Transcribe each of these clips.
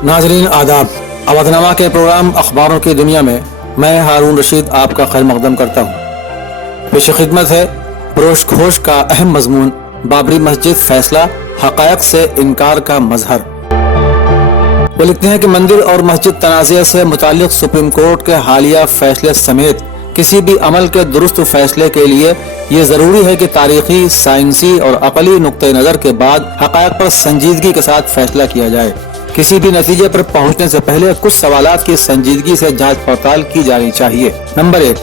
नाज़रीन आदाब। अवधनामा के प्रोग्राम अखबारों की दुनिया में मैं हारून रशीद आपका खैर मकदम करता हूँ। पेश खिदमत है पुरोश घोष का अहम मजमून, बाबरी मस्जिद फैसला हक़ायक़ से इनकार का मजहर। वो लिखते हैं कि मंदिर और मस्जिद तनाज़े से मुताल्लिक़ सुप्रीम कोर्ट के हालिया फैसले समेत किसी भी अमल के दुरुस्त फैसले के लिए ये ज़रूरी है कि तारीख़ी, साइंसी और अक़ली नुक्ते नज़र के बाद हक़ायक़ पर संजीदगी के साथ फैसला किया जाए। किसी भी नतीजे पर पहुंचने से पहले कुछ सवालात की संजीदगी से जांच पड़ताल की जानी चाहिए। नंबर 1,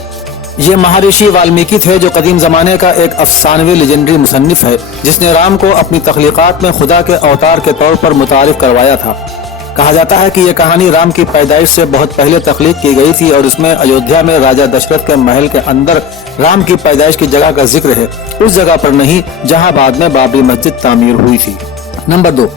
ये महर्षि वाल्मीकि थे जो कदीम ज़माने का एक अफसानवी लेजेंडरी मुसन्निफ है, जिसने राम को अपनी तख्लीक़ात में खुदा के अवतार के तौर पर मुतारिफ करवाया था। कहा जाता है कि यह कहानी राम की पैदाइश से बहुत पहले तख्लीक की गई थी और इसमें अयोध्या में राजा दशरथ के महल के अंदर राम की पैदाइश की जगह का जिक्र है, उस जगह पर नहीं जहां बाद में बाबरी मस्जिद तामीर हुई थी। नंबर 2,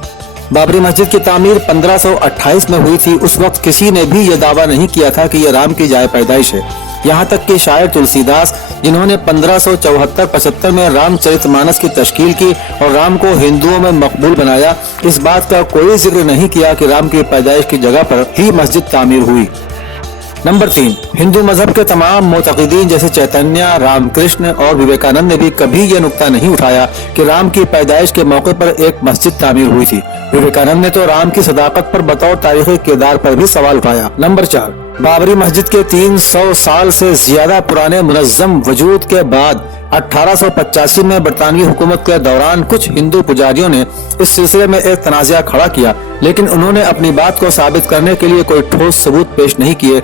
बाबरी मस्जिद की तामीर 1528 में हुई थी। उस वक्त किसी ने भी यह दावा नहीं किया था कि यह राम की जाए पैदाइश है। यहाँ तक कि शायर तुलसीदास, जिन्होंने 1574-75 में रामचरितमानस की तश्कील की और राम को हिंदुओं में मकबूल बनाया, इस बात का कोई जिक्र नहीं किया कि राम की पैदाइश की जगह पर ही मस्जिद तामीर हुई। नंबर 3, हिंदू मजहब के तमाम मोतक़ीदीन जैसे चैतन्य, रामकृष्ण और विवेकानंद ने भी कभी यह नुक्ता नहीं उठाया कि राम की पैदाइश के मौके पर एक मस्जिद तामीर हुई थी। विवेकानंद ने तो राम की सदाकत पर बतौर तारीख़ी किरदार पर भी सवाल उठाया। नंबर 4, बाबरी मस्जिद के 300 साल से ज्यादा पुराने मुनज़्ज़म वजूद के बाद 1885 में बरतानवी हुकूमत के दौरान कुछ हिंदू पुजारियों ने इस सिलसिले में एक तनाज़ा खड़ा किया, लेकिन उन्होंने अपनी बात को साबित करने के लिए कोई ठोस सबूत पेश नहीं किए।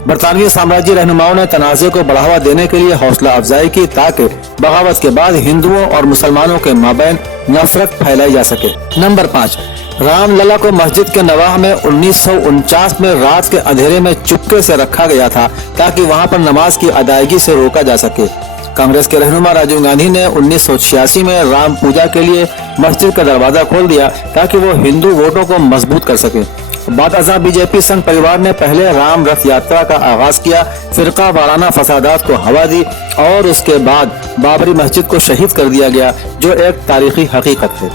बरतानवी साम्राज्य रहनुमाओं ने तनाज़े को बढ़ावा देने के लिए हौसला अफजाई की ताकि बगावत के बाद हिंदुओं और मुसलमानों के माबैन नफरत फैलाई जा सके। नंबर 5, रामलला को मस्जिद के नवाह में 1949 में रात के अंधेरे में चुपके से रखा गया था ताकि वहां पर नमाज की अदायगी से रोका जा सके। कांग्रेस के रहनुमा राजीव गांधी ने 1986 में राम पूजा के लिए मस्जिद का दरवाजा खोल दिया ताकि वो हिंदू वोटों को मजबूत कर सके। बाद अज़ां बीजेपी संघ परिवार ने पहले राम रथ यात्रा का आगाज किया, फिरका वाराना फसादात को हवा दी और उसके बाद बाबरी मस्जिद को शहीद कर दिया गया, जो एक तारीखी हकीकत है।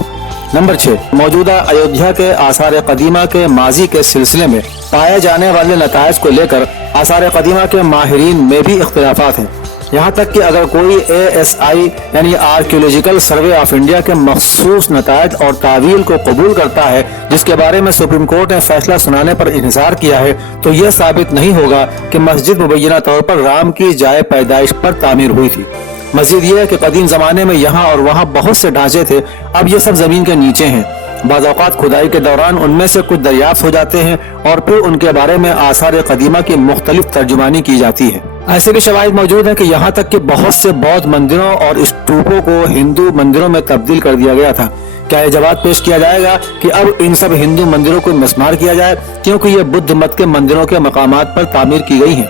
नंबर 6, मौजूदा अयोध्या के आसार कदीमा के माजी के सिलसिले में पाए जाने वाले नताइज को लेकर आसार कदीमा के माहिरीन में भी इख्तिलाफात हैं। यहाँ तक कि अगर कोई ASI यानी आर्कियोलॉजिकल सर्वे ऑफ इंडिया के मखसूस नताइज और तावील को कबूल करता है, जिसके बारे में सुप्रीम कोर्ट ने फैसला सुनाने पर इन्हिसार किया है, तो यह साबित नहीं होगा कि मस्जिद मुबैना तौर पर राम की जाए पैदाइश पर तामीर हुई थी। मजीद ये है कि कदीम जमाने में यहाँ और वहाँ बहुत से ढांचे थे, अब ये सब जमीन के नीचे हैं। बाज़ औक़ात खुदाई के दौरान उनमें से कुछ दरियाफ्त हो जाते हैं और फिर उनके बारे में आसार कदीमा की मुख्तलिफ तर्जुमानी की जाती है। ऐसे भी शवाहिद मौजूद हैं कि यहाँ तक कि बहुत से बौद्ध मंदिरों और स्तूपों को हिंदू मंदिरों में तब्दील कर दिया गया था। क्या यह जवाब पेश किया जाएगा कि अब इन सब हिंदू मंदिरों को मिसमार किया जाए क्योंकि ये बुद्ध मत के मंदिरों के मकामात पर तामीर की गई हैं?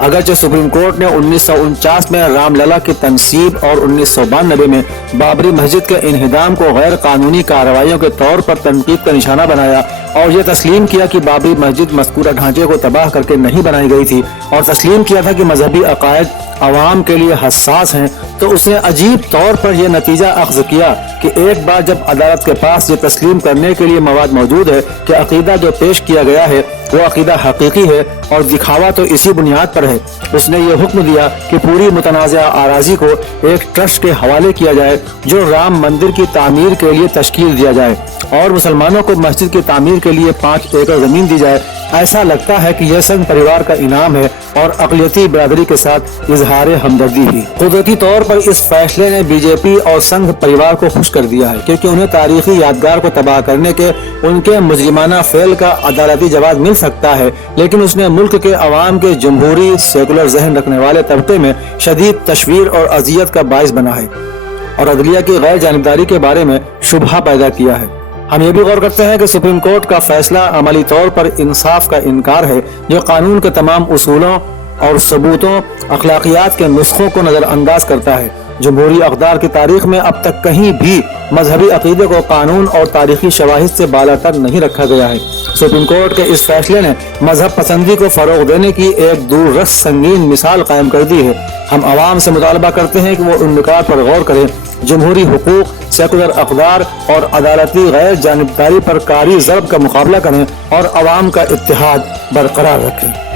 अगरचे सुप्रीम कोर्ट ने 1949 में रामलला की तनसीब और 1992 में बाबरी मस्जिद के इन्हिदाम को गैर कानूनी कार्रवाइयों के तौर पर तनकीद का निशाना बनाया और यह तस्लीम किया कि बाबरी मस्जिद मज़कूरा ढांचे को तबाह करके नहीं बनाई गई थी और तस्लीम किया था कि मजहबी अकायद अवाम के लिए हसास हैं, तो उसने अजीब तौर पर यह नतीजा अख्ज़ किया कि एक बार जब अदालत के पास ये तस्लीम करने के लिए मवाद मौजूद है कि अकीदा जो पेश किया गया है वो अकीदा हकीकी है और दिखावा तो इसी बुनियाद पर है, उसने ये हुक्म दिया कि पूरी मुतनाज़ा आराजी को एक ट्रस्ट के हवाले किया जाए जो राम मंदिर की तामीर के लिए तश्कील दिया जाए और मुसलमानों को मस्जिद की तामीर के लिए 5 एकड़ जमीन दी जाए। ऐसा लगता है कि यह संघ परिवार का इनाम है और अक़लियती बिरादरी के साथ इजहार हमदर्दी भी। कुदरती तौर पर इस फैसले ने बीजेपी और संघ परिवार को खुश कर दिया है, क्योंकि उन्हें तारीखी यादगार को तबाह करने के उनके मुजरिमाना फेल का अदालती जवाब मिल सकता है, लेकिन उसने मुल्क के अवाम के जमहूरी सेकुलर जहन रखने वाले तबके में शदीद तशवीर और अजियत का बाइस बना है और अदलिया की गैर जानिबदारी के बारे में शुबहा पैदा किया है। हम ये भी गौर करते हैं कि सुप्रीम कोर्ट का फैसला अमली तौर पर इंसाफ का इनकार है, जो कानून के तमाम उसूलों और सबूतों, अखलाकियात के नुस्खों को नज़रअंदाज करता है। जमहूरी अक़दार की तारीख में अब तक कहीं भी मजहबी अक़ीदे को कानून और तारीखी शवाहिद से बालातर नहीं रखा गया है। सुप्रीम कोर्ट के इस फैसले ने मजहब पसंदी को फ़रोग़ देने की एक दूररस संगीन मिसाल कायम कर दी है। हम आवाम से मुतालबा करते हैं कि वो उन नुकात पर गौर करें जमहूरी हुकूक, सेकुलर अक़दार और अदालती गैर जानिबदारी पर कारी ज़रब का मुकाबला करें और अवाम का इत्तेहाद बरकरार रखें।